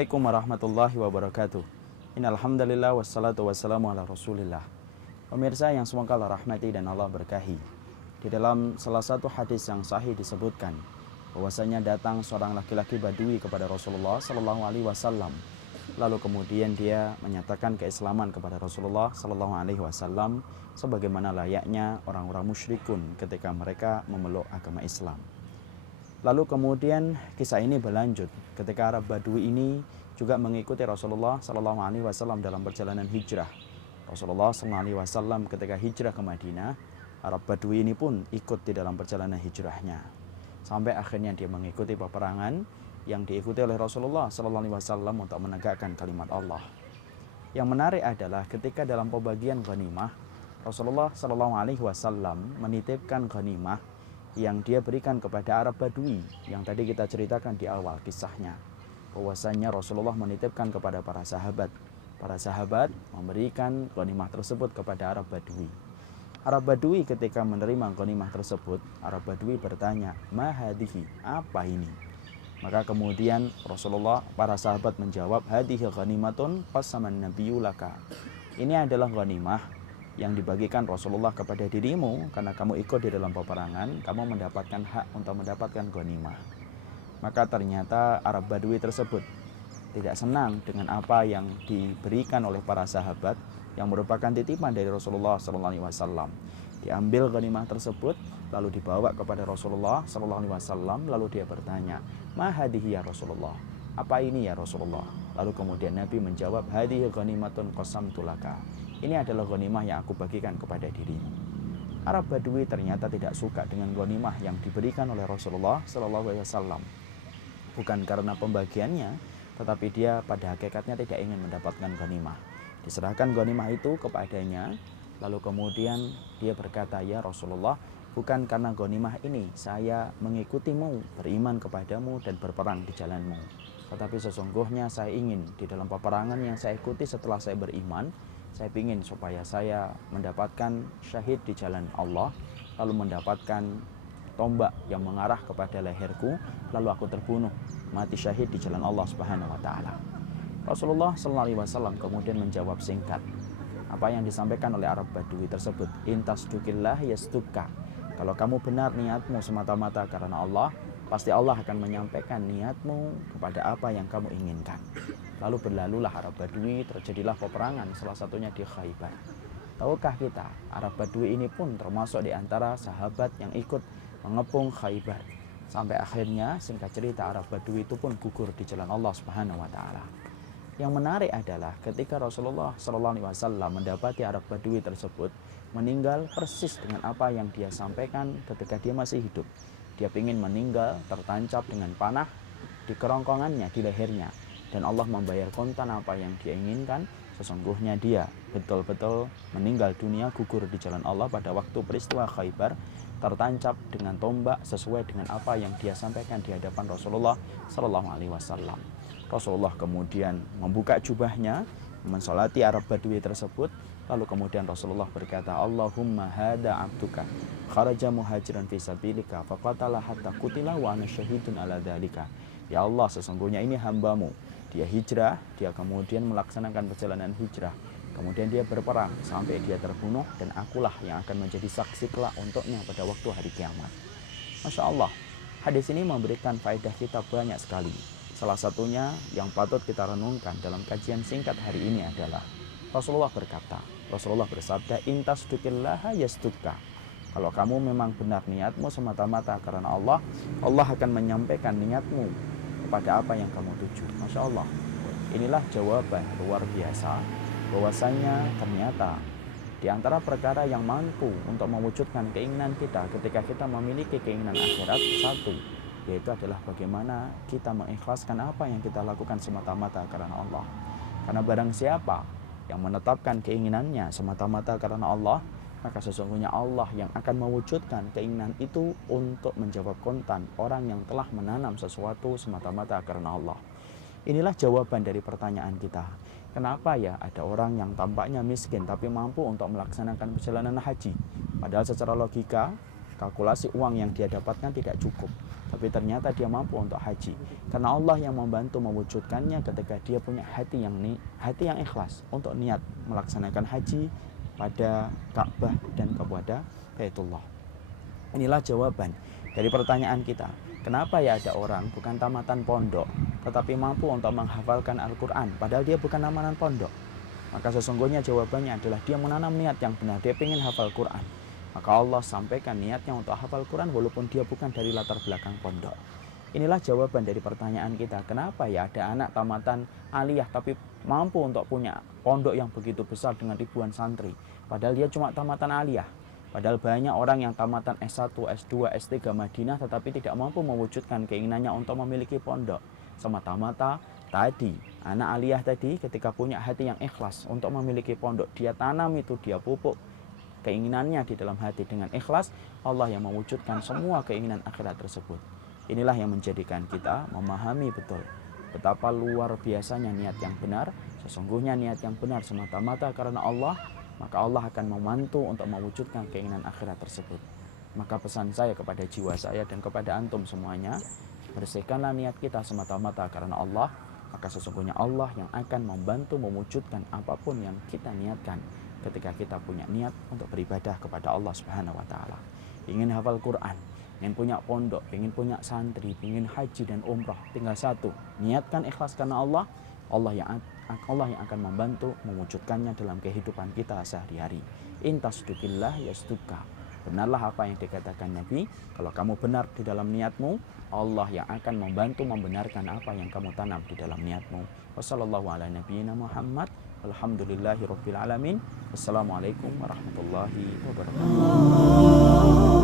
Assalamualaikum warahmatullahi wabarakatuh. Innalhamdulillah wassalatu wassalamu ala rasulillah. Pemirsa yang semoga Allah rahmati dan Allah berkahi, di dalam salah satu hadis yang sahih disebutkan bahwasanya datang seorang laki-laki Badui kepada Rasulullah Sallallahu Alaihi Wasallam. Lalu kemudian dia menyatakan keislaman kepada Rasulullah Sallallahu Alaihi Wasallam sebagaimana layaknya orang-orang musyrikun ketika mereka memeluk agama Islam. Lalu kemudian kisah ini berlanjut ketika Arab Badui ini juga mengikuti Rasulullah Sallallahu Alaihi Wasallam dalam perjalanan hijrah. Rasulullah Sallallahu Alaihi Wasallam ketika hijrah ke Madinah, Arab Badui ini pun ikut di dalam perjalanan hijrahnya. Sampai akhirnya dia mengikuti peperangan yang diikuti oleh Rasulullah Sallallahu Alaihi Wasallam untuk menegakkan kalimat Allah. Yang menarik adalah ketika dalam pembagian ghanimah, Rasulullah Sallallahu Alaihi Wasallam menitipkan ghanimah yang dia berikan kepada Arab Badui yang tadi kita ceritakan di awal kisahnya, bahwasanya Rasulullah menitipkan kepada para sahabat memberikan ghanimah tersebut kepada Arab Badui. Arab Badui ketika menerima ghanimah tersebut, Arab Badui bertanya, "Ma hadhihi?" Apa ini? Maka kemudian Rasulullah, para sahabat menjawab, "Hadhihi ghanimatun qasaman nabiyyu laka." Ini adalah ghanimah yang dibagikan Rasulullah kepada dirimu karena kamu ikut di dalam peperangan, kamu mendapatkan hak untuk mendapatkan ghanimah. Maka ternyata Arab Badui tersebut tidak senang dengan apa yang diberikan oleh para sahabat yang merupakan titipan dari Rasulullah SAW. Diambil ghanimah tersebut lalu dibawa kepada Rasulullah SAW, lalu dia bertanya, "Ma hadhihi ya Rasulullah?" Apa ini ya Rasulullah? Lalu kemudian Nabi menjawab, "Hadhihi ghanimatun qasamtu laka." Ini adalah ghanimah yang aku bagikan kepada dirimu. Arab Badui ternyata tidak suka dengan ghanimah yang diberikan oleh Rasulullah SAW. Bukan karena pembagiannya, tetapi dia pada hakikatnya tidak ingin mendapatkan ghanimah. Diserahkan ghanimah itu kepadanya, lalu kemudian dia berkata, "Ya Rasulullah, bukan karena ghanimah ini saya mengikutimu, beriman kepadamu dan berperang di jalanmu. Tetapi sesungguhnya saya ingin di dalam peperangan yang saya ikuti setelah saya beriman, saya ingin supaya saya mendapatkan syahid di jalan Allah, lalu mendapatkan tombak yang mengarah kepada leherku, lalu aku terbunuh, mati syahid di jalan Allah Subhanahu wa taala." Rasulullah sallallahu alaihi wasallam kemudian menjawab singkat apa yang disampaikan oleh Arab Badui tersebut, "Intasdukillah yasdukka." Kalau kamu benar niatmu semata-mata karena Allah, pasti Allah akan menyampaikan niatmu kepada apa yang kamu inginkan. Lalu berlalulah Arab Badui, terjadilah peperangan, salah satunya di Khaybar. Tahukah kita, Arab Badui ini pun termasuk di antara sahabat yang ikut mengepung Khaybar. Sampai akhirnya, singkat cerita, Arab Badui itu pun gugur di jalan Allah Subhanahu wa taala. Yang menarik adalah ketika Rasulullah SAW mendapati Arab Badui tersebut meninggal persis dengan apa yang dia sampaikan ketika dia masih hidup. Dia ingin meninggal tertancap dengan panah di kerongkongannya, di lehernya. Dan Allah membayar kontan apa yang dia inginkan. Sesungguhnya dia betul-betul meninggal dunia, gugur di jalan Allah pada waktu peristiwa Khaybar, tertancap dengan tombak sesuai dengan apa yang dia sampaikan di hadapan Rasulullah SAW. Rasulullah kemudian membuka jubahnya, mensolati Arab Badui tersebut, lalu kemudian Rasulullah berkata, "Allahumma hada abduka kharaja muhajiran fi sabilika faqatala hatta qutila wa ana syahidun ala dzalika." Ya Allah, sesungguhnya ini hambamu, dia hijrah, dia kemudian melaksanakan perjalanan hijrah, kemudian dia berperang sampai dia terbunuh, dan akulah yang akan menjadi saksi kelak untuknya pada waktu hari kiamat. Masya Allah, hadis ini memberikan faedah kita banyak sekali. Salah satunya yang patut kita renungkan dalam kajian singkat hari ini adalah Rasulullah berkata, Rasulullah bersabda, "Intasdukillaha yasdukka." Kalau kamu memang benar niatmu semata-mata karena Allah, Allah akan menyampaikan niatmu kepada apa yang kamu tuju. Masya Allah, inilah jawaban luar biasa bahwasanya ternyata di antara perkara yang mampu untuk mewujudkan keinginan kita ketika kita memiliki keinginan akhirat, satu, yaitu adalah bagaimana kita mengikhlaskan apa yang kita lakukan semata-mata karena Allah. Karena barang siapa yang menetapkan keinginannya semata-mata karena Allah, maka sesungguhnya Allah yang akan mewujudkan keinginan itu untuk menjawab kontan orang yang telah menanam sesuatu semata-mata karena Allah. Inilah jawaban dari pertanyaan kita. Kenapa ya ada orang yang tampaknya miskin tapi mampu untuk melaksanakan perjalanan haji? Padahal secara logika, kalkulasi uang yang dia dapatkan tidak cukup. tapi ternyata dia mampu untuk haji. Karena Allah yang membantu mewujudkannya ketika dia punya hati yang ikhlas untuk niat melaksanakan haji pada Ka'bah dan kepada Baitullah. Inilah jawaban dari pertanyaan kita. Kenapa ya ada orang bukan tamatan pondok tetapi mampu untuk menghafalkan Al-Quran padahal dia bukan tamatan pondok? Maka sesungguhnya jawabannya adalah dia menanam niat yang benar, dia ingin hafal Quran. Maka Allah sampaikan niatnya untuk hafal Quran walaupun dia bukan dari latar belakang pondok. Inilah jawaban dari pertanyaan kita. Kenapa ya ada anak tamatan aliyah tapi mampu untuk punya pondok yang begitu besar dengan ribuan santri, padahal dia cuma tamatan aliyah. Padahal banyak orang yang tamatan S1, S2, S3 Madinah tetapi tidak mampu mewujudkan keinginannya untuk memiliki pondok. Semata-mata tadi anak aliyah tadi ketika punya hati yang ikhlas untuk memiliki pondok, dia tanam itu, dia pupuk keinginannya di dalam hati dengan ikhlas, Allah yang mewujudkan semua keinginan akhirat tersebut. Inilah yang menjadikan kita memahami betul betapa luar biasanya niat yang benar. Sesungguhnya niat yang benar semata-mata karena Allah, maka Allah akan membantu untuk mewujudkan keinginan akhirat tersebut. Maka pesan saya kepada jiwa saya dan kepada antum semuanya, bersihkanlah niat kita semata-mata karena Allah, maka sesungguhnya Allah yang akan membantu mewujudkan apapun yang kita niatkan ketika kita punya niat untuk beribadah kepada Allah Subhanahu wa taala. Ingin hafal Quran, ingin punya pondok, ingin punya santri, ingin haji dan umrah, tinggal satu, niatkan ikhlas karena Allah. Allah yang akan membantu mewujudkannya dalam kehidupan kita sehari-hari. Intasdukillah yasduka. Benarlah apa yang dikatakan Nabi, kalau kamu benar di dalam niatmu, Allah yang akan membantu membenarkan apa yang kamu tanam di dalam niatmu. Wassallallahu ala nabiyyina Muhammad. Alhamdulillahirabbil alamin. Wassalamualaikum warahmatullahi wabarakatuh.